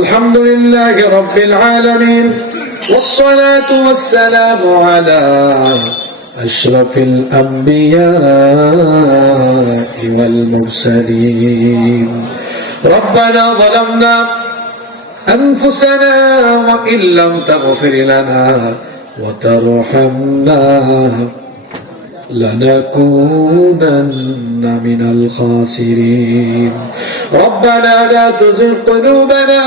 الحمد لله رب العالمين والصلاة والسلام على أشرف الأنبياء والمرسلين ربنا ظلمنا أنفسنا وإن لم تغفر لنا وترحمنا لنكونن من الخاسرين ربنا لا تزغ قلوبنا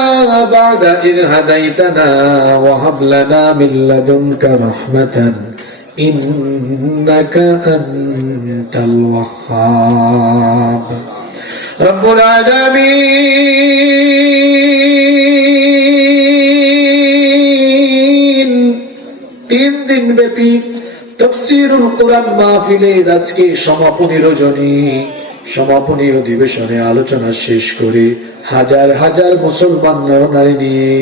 بعد إذ هديتنا وهب لنا من لدنك رحمة إنك أنت الوهاب رب العالمين 3 দিন ব্যাপী তাফসীরুল কোরআন মাহফিলের আজকে সমাপনী রজনী সমাপনী অধিবেশনে আলোচনা শেষ করে হাজার হাজার মুসলমান নরনারী নিয়ে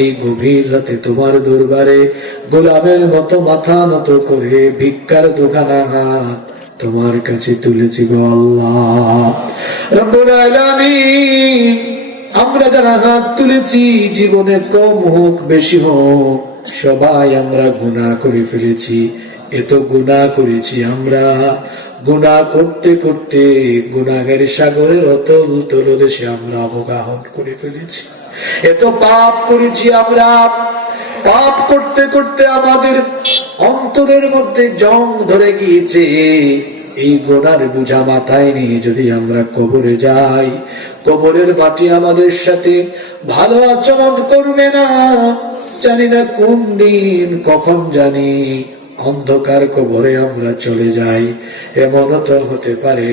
এই গভীর রাতে তোমার দরবারে গোলামের মতো মাথা নত করে ভিক্ষার দোকানা হাত তোমার কাছে তুলেছি গো আল্লাহ রব্বুল আলামিন। আমরা যারা হাত তুলেছি জীবনে কম হোক বেশি হোক সবাই আমরা গুনাহ করে ফেলেছি। এত গুনাহ করেছি আমরা, গুনাহ করতে করতে গুনাহের সাগরের অতল তলদেশে আমরা অবগাহন করে ফেলেছি। এত পাপ করেছি আমরা, পাপ করতে করতে আমাদের অন্তরের মধ্যে জং ধরে গিয়েছে। এই গুনার বোঝা মাথায় নিয়ে যদি আমরা কবরে যাই, কবরের মাটি আমাদের সাথে ভালো আচরণ করবে না। জানি না কোন দিন কখন জানি অন্ধকার কবরে আমরা চলে যাই। এমনও তো হতে পারে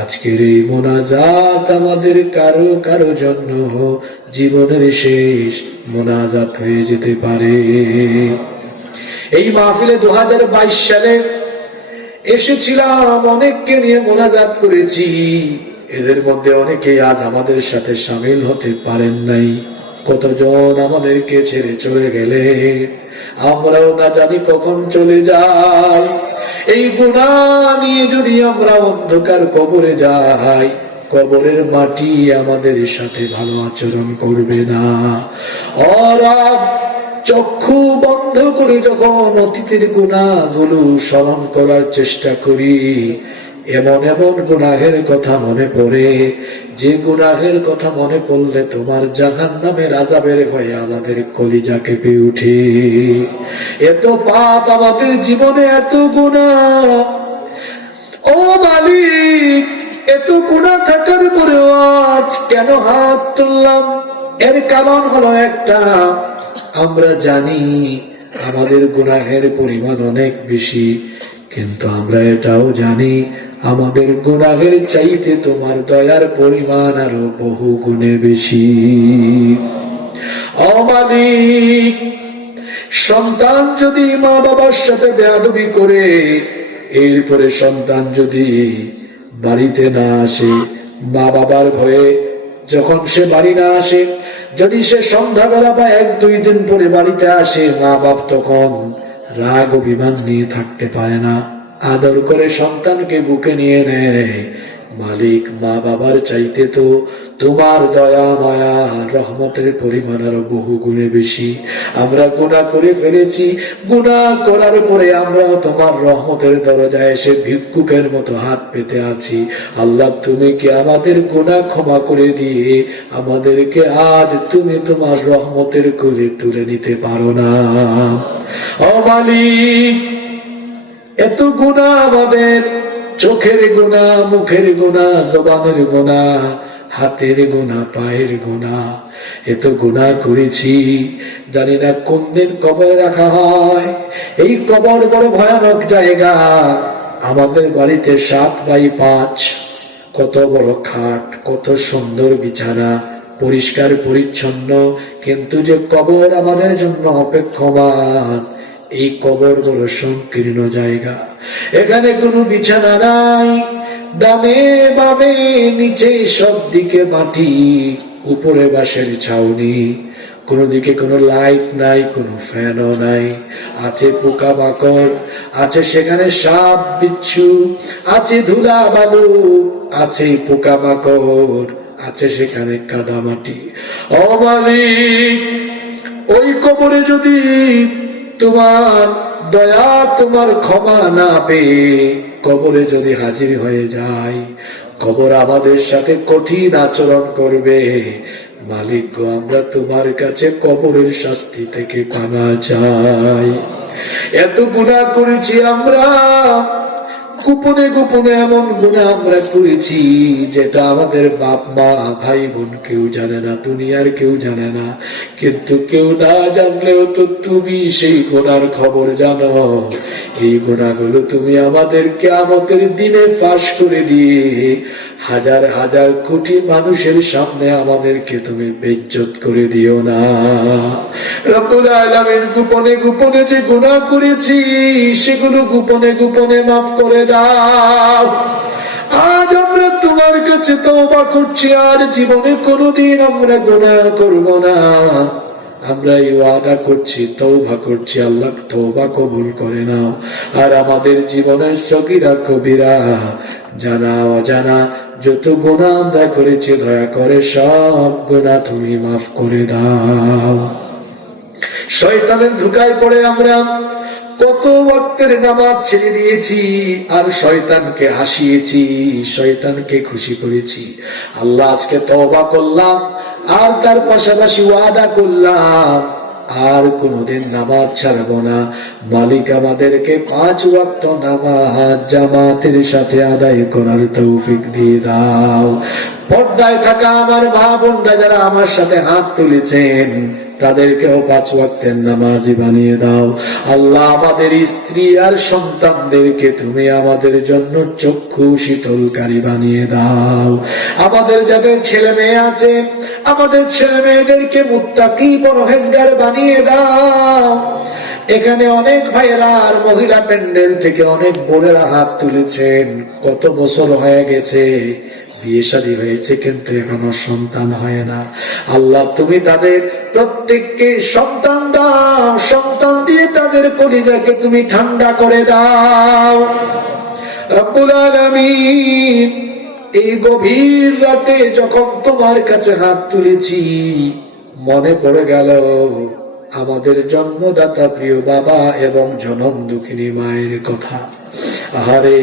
আজকের এই মোনাজাত আমাদের কারো কারো জন্য জীবনের শেষ মোনাজাত হয়ে যেতে পারে। এই মাহফিলে 2022 সালে এসেছিলাম, অনেককে নিয়ে মোনাজাত করেছি। এদের মধ্যে অনেকেই আজ আমাদের সাথে শামিল হতে পারেন নাই। কতজন আমাদেরকে ছেড়ে চলে গেলে, আমরাও না জানি কখন চলে যাই। এই গুনাহ নিয়ে যদি আমরা অন্ধকার কবরে যাই, কবরের মাটি আমাদের সাথে ভালো আচরণ করবে না। রব, চক্ষু বন্ধ করে যখন অতীতের গুনাহগুলো স্মরণ করার চেষ্টা করি, এমন এমন গুনাহের কথা মনে পড়ে, যে গুনাহের কথা মনে পড়লে তোমার জাহান্নামের আযাবের ভয়ে আমাদের কলিজা কেঁপে ওঠে। এত পাপ আমাদের জীবনে, এত গুনাহ। ও মালিক, এত গুনাহ থাকার পরেও আজ কেন হাত তুললাম? এর কারণ হলো একটা, আমরা জানি আমাদের গুনাহের পরিমাণ অনেক বেশি, কিন্তু আমরা এটাও জানি আমাদের গুনাহের চাইতে তোমার দয়ার পরিমাণ আরো বহু গুণে বেশি। ও মালিক, সন্তান যদি মা বাবার সাথে বেয়াদবি করে, এরপরে সন্তান যদি বাড়িতে না আসে, মা বাবার ভয়ে যখন সে বাড়ি না আসে, যদি সে সন্ধ্যাবেলা বা 1-2 দিন পরে বাড়িতে আসে, মা বাপ তখন রাগ অভিমান নিয়ে থাকতে পারে না, আদর করে সন্তানকে বুকে নিয়ে নেয়। মালিক, মা বাবার চাইতে তো তোমার দয়া মায়া রহমতের পরিমাণ আরো বহু গুণে বেশি। আমরা গুনাহ করে ফেলেছি, গুনাহ করার পরে আমরা তোমার রহমতের দরজায় এসে ভিক্ষুকের মতো হাত পেতে আছি। আল্লাহ, তুমি কি আমাদের গুনাহ ক্ষমা করে দিয়ে আমাদেরকে আজ তুমি তোমার রহমতের কোলে তুলে নিতে পারো না? ও মালিক, এত গুনাহ আমাদের, চোখের গুনাহ, মুখের গুনাহ, জবানের গুনাহ, হাতের গুনাহ, পায়ের গুনাহ, এত গুনাহ করেছি। জানি না কোন দিন কবরে রাখা হয়। এই কবর বড় ভয়ানক জায়গা। আমাদের বাড়িতে 7x5, কত বড় খাট, কত সুন্দর বিছানা, পরিষ্কার পরিচ্ছন্ন, কিন্তু যে কবর আমাদের জন্য অপেক্ষমান, এই কবর বড় সংকীর্ণ জায়গা। এখানে কোনো বিছানা নাই, ডানে বামে নিচে সব দিকে মাটি, উপরে বাঁশের ছাউনি, কোনো দিকে কোনো লাইট নাই, কোনো ফ্যানও নাই। আছে পোকা মাকড়, আছে সেখানে সাপ বিচ্ছু, আছে ধুলা বালু, আছে পোকা মাকড়, আছে সেখানে কাদামাটি। ও মালিক, ওই কবরে যদি তোমার দয়া, তোমার ক্ষমা না পেয়ে কবরে যদি হাজির হয়ে যায়, কবর আমাদের সাথে কঠিন আচরণ করবে। মালিক গো, আমরা তোমার কাছে কবরের শাস্তি থেকে পানা চাই। এত গুনাহ করেছি আমরা, গোপনে গোপনে এমন গুনাহ আমরা করেছি যেটা আমাদের বাপ মা ভাই বোন কেউ জানে না, দুনিয়ার কেউ জানে না। কিন্তু কেউ না জানলেও তো তুমি সেই গুনার খবর জানো। এই গুনাহগুলো তুমি আমাদের কিয়ামতের দিনে ফাঁস করে দিয়ে হাজার হাজার কোটি মানুষের সামনে আমাদেরকে তুমি বেইজ্জত করে দিও না। রব্বুল আলামিন, গোপনে গোপনে যে গুনাহ করেছি সেগুলো গোপনে গোপনে মাফ করে দাও। আজ আমরা তোমার কাছে তওবা করছি, আর জীবনে কোনোদিন আমরা গুনাহ করব না। আমরা এই ওয়াদা করছি, তওবা করছি। আল্লাহ তওবা কবুল করে নাও। আর আমাদের জীবনের সগীরা কবিরা, জানা অজানা যত গুনাহ আমরা করেছি, দয়া করে সব গুনাহ তুমি মাফ করে দাও। শয়তানের ধোঁকায় পড়ে আমরা কত ওয়াক্তের নামাজ ছেড়ে দিয়েছি, আর শয়তানকে হাসিয়েছি, শয়তানকে খুশি করেছি। আল্লাহ, আজকে তওবা করলাম, আর তার পাশাপাশি ওয়াদা করলাম আর কোনদিন নামাজ ছাড়বো না। মালিক, আমাদেরকে 5 ওয়াক্ত নামাজ জামাতের সাথে আদায় করার তৌফিক দিয়ে দাও। পর্দায় থাকা আমার মা বোনরা যারা আমার সাথে হাত তুলেছেন, তাদেরকেও 5 ওয়াক্তের নামাজি বানিয়ে দাও। আল্লাহ, আমাদের স্ত্রী আর সন্তানদেরকে তুমি আমাদের জন্য চক্ষু শীতলকারী বানিয়ে দাও। আমাদের যাদের ছেলে মেয়ে আছে, আমাদের ছেলে মেয়েদেরকে মুত্তাকি পরহেজগার বানিয়ে দাও। এখানে অনেক ভাইয়েরা আর মহিলা প্যান্ডেল থেকে অনেক বোনেরা হাত তুলেছেন। কত বছর হয়ে গেছে, বিয়ে শাদী হয়েছে, কিন্তু এখনো সন্তান হয় না। আল্লাহ, তুমি তাদের প্রত্যেককে সন্তান দাও। সন্তান দিয়ে তাদের কলিজাকে তুমি ঠান্ডা করে দাও। রব্বুল আলামিন, এই গভীর রাতে যখন তোমার কাছে হাত তুলেছি, মনে পড়ে গেল আমাদের জন্মদাতা প্রিয় বাবা এবং জনম দুঃখিনী মায়ের কথা। আহারে,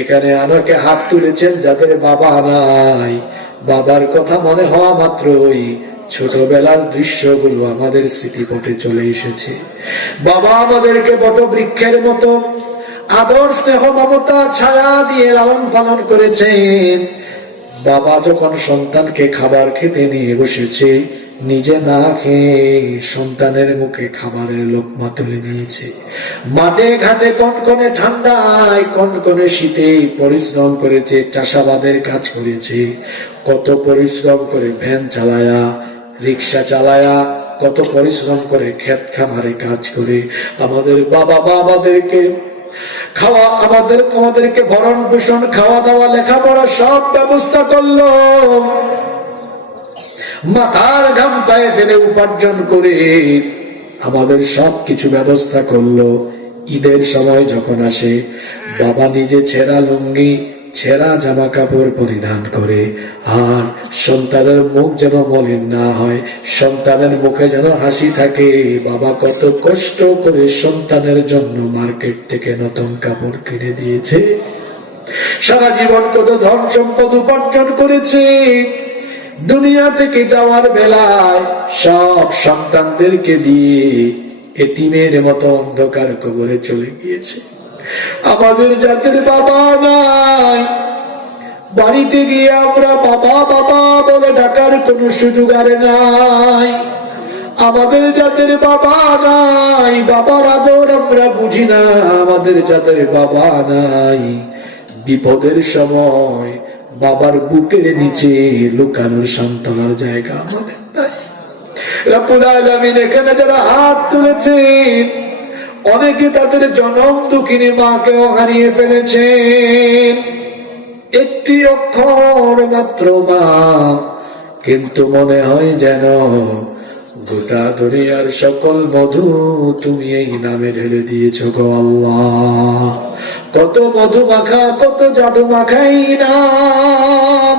এখানে অনেকে হাত তুলেছেন যাদের বাবা নাই। বাবার কথা মনে হওয়া মাত্রই ছোটবেলার দৃশ্যগুলো আমাদের স্মৃতিপটে চলে এসেছে। বাবা আমাদেরকে বটবৃক্ষের মতো আদর, স্নেহ, মমতা, ছায়া দিয়ে লালন পালন করেছেন। বাবা যখন সন্তানকে খাবার খেতে নিয়ে বসেছে, নিজে না খেয়ে সন্তানের মুখে খাবারের লোকমা তুলে নিয়েছে। মাঠে ঘাটে কনকনে ঠান্ডায়, কনকনে শীতে পরিশ্রম করেছে, চাষাবাদের কাজ করেছে। কত পরিশ্রম করে ভ্যান চালায়া, রিক্সা চালায়া, কত পরিশ্রম করে ক্ষেত খামারে কাজ করে আমাদের বাবা মা আমাদেরকে আমাদেরকে ভরণ পোষণ, খাওয়া দাওয়া, লেখাপড়া সব ব্যবস্থা করলো। মাথার ঘাম পায়ে ফেলে উপার্জন করে আমাদের সব কিছু ব্যবস্থা করলো। ঈদের সময় যখন আসে, বাবা নিজে ছেঁড়া লুঙ্গি, ছেঁড়া জামা কাপড় পরিধান করে, আর সন্তানের মুখ যেন মলিন না হয়, সন্তানের মুখে যেন হাসি থাকে। বাবা কত কষ্ট করে সন্তানের জন্য মার্কেট থেকে নতুন কাপড় কিনে দিয়েছে। সারা জীবন কত ধন সম্পদ উপার্জন করেছে। দুনিয়া থেকে যাওয়ার বেলায় সব সন্তানদেরকে দিয়ে এতিমের মতো অন্ধকার কবরে চলে গিয়েছে। আমাদের যাদের বাবা নাই, বাড়িতে গিয়ে আমরা বাবা বাবা বলে ডাকার কোন সুযোগ আর নাই। আমাদের যাদের বাবা নাই, বাবার আদর আমরা বুঝি না। আমাদের যাদের বাবা নাই, বিপদের সময় বাবার বুকের নিচে লুকানোর সান্ত্বনার জায়গা আমাদের নাই। রব্বুল আলামিন, এখানে যারা হাত তুলেছে, অনেকে তাদের জনম দুঃখিনী মাকেও হারিয়ে ফেলেছেন। একটি অক্ষর মাত্র মা, কিন্তু মনে হয় যেন গোটা দুনিয়ার সকল মধু তুমি এই নামে ঢেলে দিয়েছ গো আল্লাহ। কত মধু মাখা, কত জাদু মাখাই নাম।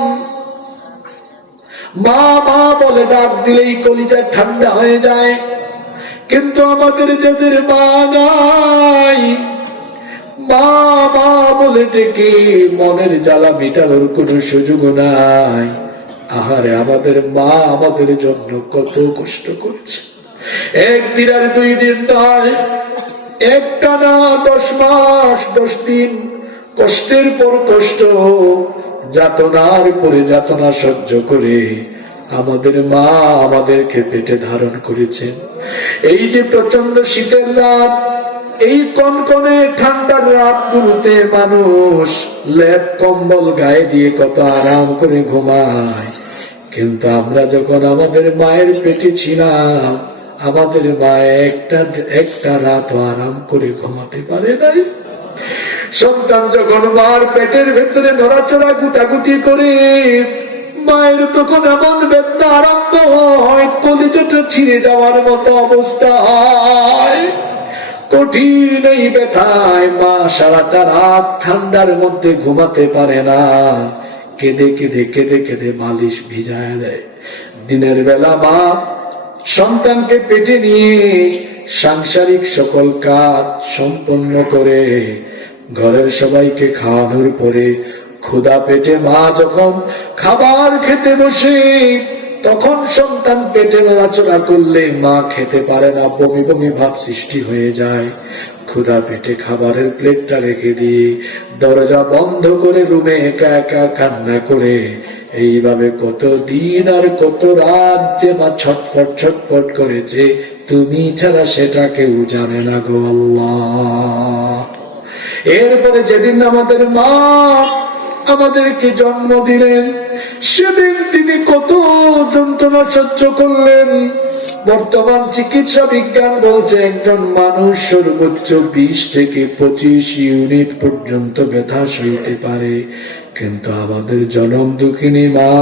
মা মা বলে ডাক দিলেই কলিজা ঠান্ডা হয়ে যায়। কিন্তু আমাদের যাদের মা নাই, মা মা বলে ডেকে মনের জ্বালা মিটানোর কোন সুযোগ নাই। আহারে, আমাদের মা আমাদের জন্য কত কষ্ট করছে। একদিন আর 2 দিন নয়, একটানা 10 মাস 10 দিন কষ্টের পর কষ্ট, যাতনার পরে যাতনা সহ্য করে আমাদের মা আমাদেরকে পেটে ধারণ করেছেন। এই যে প্রচন্ড শীতের রাত, এই কনকনে ঠান্ডার রাতগুলোতে মানুষ লেপ কম্বল গায়ে দিয়ে কত আরাম করে ঘুমায়। কিন্তু আমরা যখন আমাদের মায়ের পেটে ছিলাম, আমাদের মা একটা রাত আরাম করে ঘুমাতে পারে নাই। সন্তান যখন মার পেটের ভেতরে নড়াচড়া গুতাগুতি করে, মায়ের তখন এমন বেদনা আরম্ভ হয়, কলিজাটা ছিঁড়ে যাওয়ার মতো অবস্থা হয়। কঠিন এই ব্যথায় মা সারাটা রাত ঠান্ডার মধ্যে ঘুমাতে পারে না। কেঁদে কেঁদে কেঁদে কেঁদে বালিশ ভিজায় দেয়। দিনের বেলা মা সন্তানকে পেটে নিয়ে সাংসারিক সকল কাজ সম্পন্ন করে ঘরের সবাইকে খাওয়ানোর পরে ক্ষুধা পেটে মা যখন খাবার খেতে বসে, তখন সন্তান পেটে নড়াচড়া করলে মা খেতে পারে না, বমি বমি ভাব সৃষ্টি হয়ে যায়। ক্ষুধা পেটে খাবারের প্লেটটা রেখে দিয়ে দরজা বন্ধ করে রুমে একা একা কান্না করে, এইভাবে কত দিন আর কত রাত যে মা ছটফট ছটফট করেছে, তুমি ছাড়া সেটা কেউ জানে না গো আল্লাহ। এরপরে যেদিন আমাদের মা আমাদেরকে জন্ম দিলেন, সেদিন তিনি কত যন্ত্রণা সহ্য করলেন। বর্তমান চিকিৎসা বিজ্ঞান বলছে একজন মানুষ সর্বোচ্চ 20 থেকে 25 ইউনিট পর্যন্ত ব্যথা সইতে পারে। কিন্তু আমাদের জনম দুঃখিনী মা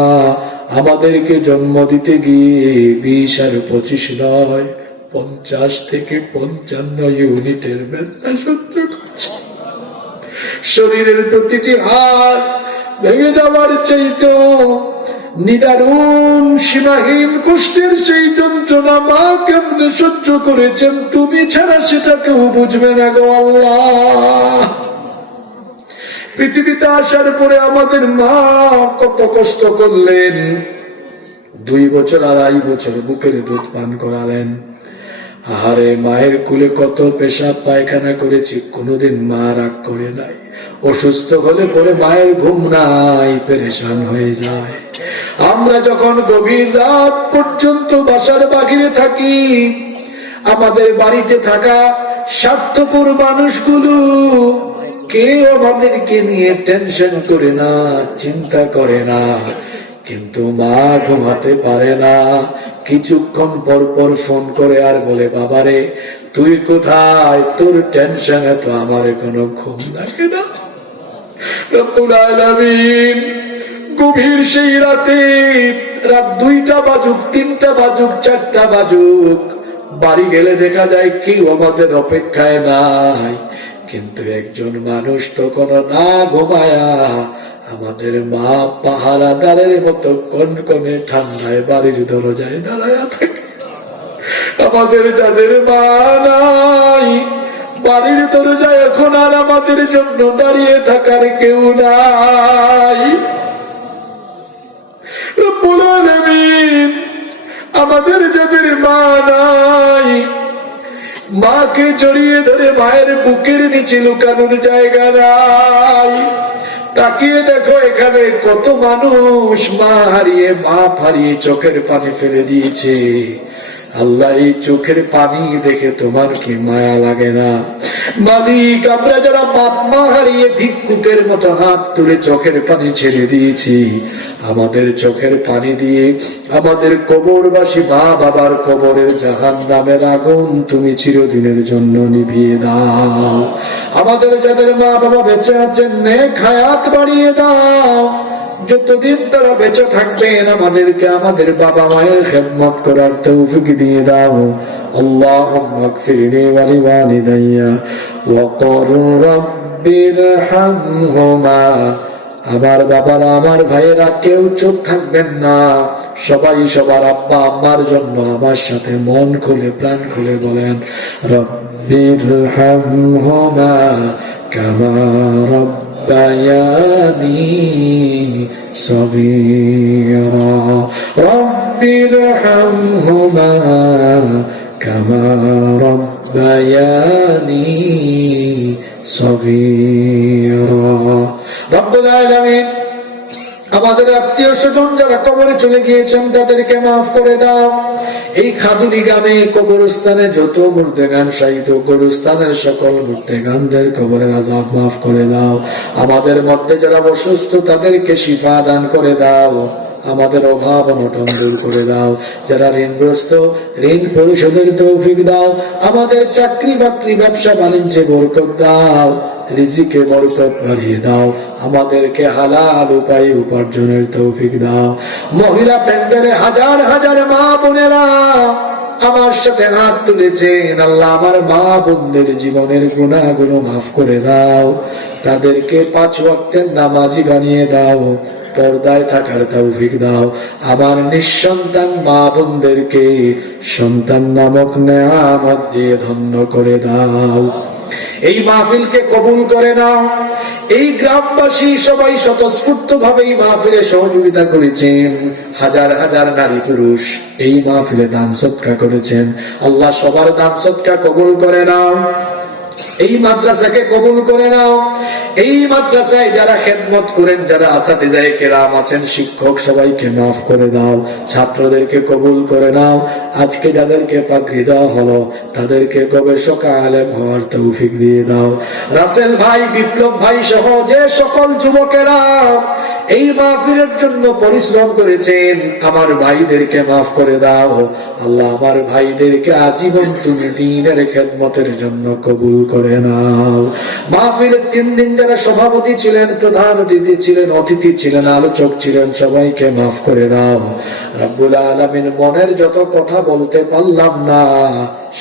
আমাদেরকে জন্ম দিতে গিয়ে 20 আর 25 নয়, 50 থেকে 55 ইউনিটের ব্যথা সহ্য করছে। শরীরের প্রতিটি হাড় ভেঙে যাওয়ার চাইতেও নিদারুণ সীমাহীন কষ্টের সেই যন্ত্রণা মা কেমনে সহ্য করেছেন, তুমি ছাড়া সেটা কেউ বুঝবে না গো আল্লাহ। পৃথিবীতে আসার পরে আমাদের মা কত কষ্ট করলেন। 2 বছর 2.5 বছর বুকের দুধ পান করালেন। আহারে, মায়ের কুলে কত পেশাব পায়খানা করেছি, কোনোদিন মা রাগ করে নাই। অসুস্থ হলে পরে মায়ের ঘুম নাই, পেরেশান হয়ে যায়। আমরা যখন গভীর রাত পর্যন্ত বাসার বাহিরে থাকি, আমাদের বাড়িতে থাকা স্বার্থপর মানুষগুলো কেউ আমাদেরকে নিয়ে টেনশন করে না, চিন্তা করে না। কিন্তু মা ঘুমাতে পারে না। কিছুক্ষণ পর পর ফোন করে আর বলে, বাবারে তুই কোথায়, তোর টেনশনে তো আমার কোনো ঘুম লাগে না। রব্বুল আলামিন গভীর সেই রাতে, রাত 2টা বাজুক, 3টা বাজুক, 4টা বাজুক, বাড়ি গেলে দেখা যায় কেউ আমাদের অপেক্ষায় নাই। কিন্তু একজন মানুষ তখন না ঘুমায়া আমাদের মা পাহারাদারের মতো কনকনে ঠান্ডায় বাড়ির দরজায় দাঁড়ায় থাকে। আমাদের যাদের মা নাই, বাড়ির দরজায় এখন আর আমাদের জন্য দাঁড়িয়ে থাকার কেউ নাই। রব্বুল আলামিন আমাদের যাদের মা নাই, মাকে জড়িয়ে ধরে মায়ের বুকের নিচে লুকানোর জায়গা নাই। তাকিয়ে দেখো এখানে কত মানুষ মা হারিয়ে, বাপ হারিয়ে চোখের পানি ফেলে দিয়েছে। আল্লাহ, এই চোখের পানি দেখে তোমার কি মায়া লাগে না? মালিক, আমরা যারা বাপ মা হারিয়ে ভিক্ষুকের মতো হাত তুলে চোখের পানি ছেড়ে দিয়েছি, আমাদের চোখের পানি দিয়ে আমাদের কবরবাসী মা বাবার কবরের জাহান্নামের আগুন তুমি চিরদিনের জন্য নিভিয়ে দাও। আমাদের যাদের মা বাবা বেঁচে আছেন, নেক হায়াত বাড়িয়ে দাও। যতদিন তারা বেঁচে থাকবেন আমাদেরকে আমাদের বাবা মায়ের খেদমত করার তৌফিক দিয়ে দাও। আল্লাহুম্মা ইগফিরলি ওয়া লিওয়ালিদাইয়া ওয়া ক্বর রাব্বিরহামহুমা আমার বাবারা, আমার ভাইয়েরা কেউ চুপ থাকবেন না। সবাই সবার আব্বা আম্মার জন্য আমার সাথে মন খুলে প্রাণ খুলে বলেন, রব্বিরহামহুমা কামা রব্বায়ানি সগীরা, রব্বিরহামহুমা কামা রব্বায়ানি সগীরা। রব্বুল আলামিন, আমাদের আত্মীয় স্বজন যারা কবরে চলে গিয়েছেন তাদেরকে মাফ করে দাও। এই খাদুনি গ্রামে কবরস্থানে যত মুর্দেগান শায়িত, কবরস্থানের সকল মুর্দেগানদের কবরের আযাব মাফ করে দাও। আমাদের মধ্যে যারা অসুস্থ তাদেরকে শিফা দান করে দাও। আমাদের অভাব অনটন দূর করে দাও। যারা ঋণগ্রস্ত, ঋণ পরিশোধের তৌফিক দাও। আমাদের চাকরি বাকরি ব্যবসা বাণিজ্যে বরকত দাও, রিজিকে বরকত বাড়িয়ে দাও। আমাদেরকে হালাল উপায়ে উপার্জনের তৌফিক দাও। মহিলা প্যান্ডেলে হাজার হাজার মা বোনেরা আমার সাথে হাত তুলেছেন। আল্লাহ, আমার মা বোনদের জীবনের গুনাহগুলো মাফ করে দাও। তাদেরকে 5 ওয়াক্তের নামাজি বানিয়ে দাও। পর্দায় থাকার তৌফিক দাও। আমার নিঃসন্তান মা বোনদেরকে সন্তান নামক নেয়ামত দিয়ে ধন্য করে দাও। এই মাহফিলকে কবুল করে নাও। এই গ্রামবাসী সবাই স্বতঃস্ফূর্ত ভাবে এই মাহফিলে সহযোগিতা করেছেন। হাজার হাজার নারী পুরুষ এই মাহফিলে দান সদকা করেছেন। আল্লাহ, সবার দান সদকা কবুল করে নাও। এই মাদ্রাসাকে কবুল করে নাও। এই মাদ্রাসায় যারা খেদমত করেন, যারা আসাতিজায়ে কেরাম আছেন, শিক্ষক, সবাইকে মাফ করে দাও। ছাত্রদেরকে কবুল করে নাও। আজকে যাদেরকে পাগড়ি দেওয়া হলো তাদেরকে গবেষক আলেম হওয়ার তৌফিক দিয়ে দাও। রাসেল ভাই, বিপ্লব ভাই সহ যে সকল যুবকেরা এই মাহফিলের জন্য পরিশ্রম করেছেন, আমার ভাইদেরকে মাফ করে দাও। আল্লাহ, আমার ভাইদেরকে আজীবন তুমি দ্বীনের খেদমতের জন্য কবুল করে নাও। মাহফিলের 3 দিন যারা সভাপতি ছিলেন, প্রধান অতিথি ছিলেন, অতিথি ছিলেন, আলোচক ছিলেন, সবাইকে মাফ করে দাও। রব্বুল আলামিন, মনের যত কথা বলতে পারলাম না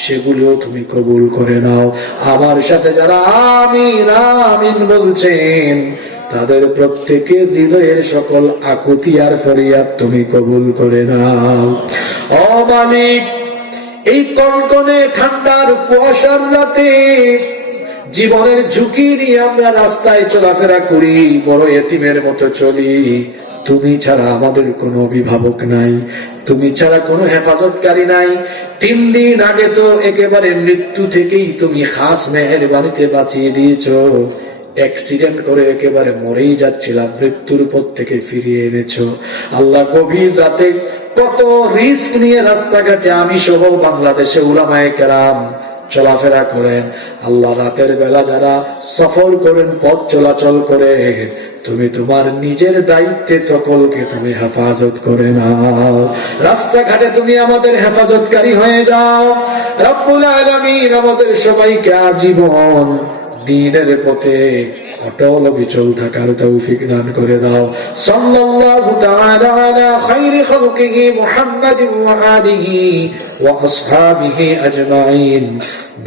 সেগুলো তুমি কবুল করে নাও। আমার সাথে যারা আমিন আমিন বলছেন তাদের প্রত্যেকের হৃদয়ের সকল আকুতি আর ফরিয়াদ তুমি কবুল করে নাও। ও মালিক, এই কনকনে ঠান্ডার কুয়াশার রাতে জীবনের ঝুঁকি নিয়ে আমরা রাস্তায় চলাফেরা করি, বড় এতিমের মতো চলি। তুমি ছাড়া আমাদের কোনো অভিভাবক নাই, তুমি ছাড়া কোনো হেফাজতকারী নাই। 3 দিন আগে তো একেবারে মৃত্যু থেকেই তুমি খাস মেহেরবানিতে বাঁচিয়ে দিয়েছো। অ্যাক্সিডেন্ট করে একেবারে মরেই যাচ্ছিলাম, মৃত্যুর পর থেকে ফিরিয়ে এনেছো। আল্লাহ, গভীর রাতে কত রিস্ক নিয়ে রাস্তাঘাটে আমি সহ বাংলাদেশে উলামায়ে কেরাম চলাফেরা করেন। আল্লাহ, রাতের বেলা যারা সফর করেন, পথ চলাচল করে, তুমি তোমার নিজের দায়িত্বে সকলকে তুমি হেফাজত করে নাও। রাস্তাঘাটে তুমি আমাদের হেফাজতকারী হয়ে যাও। রব্বুল আলামিন, আমাদের সবাইকে আজীবন দ্বীনের পথে অটল অবিচল থাকার তৌফিক দান করে দাও। সাল্লাল্লাহু তাআলা আলা খায়রি খালকিহি মুহাম্মাদিন ওয়া আলিহি ওয়া আসহাবিহি আজমাইন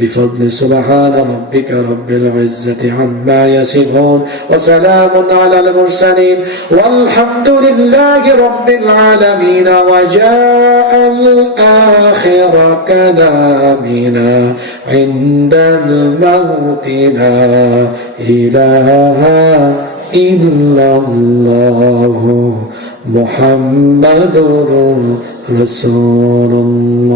بفضل سبحان ربك رب العزة عما يصفون وسلام على المرسلين والحمد لله رب العالمين. وجاء الآخر كلامنا عند الموت لا إله إلا الله محمد رسول الله.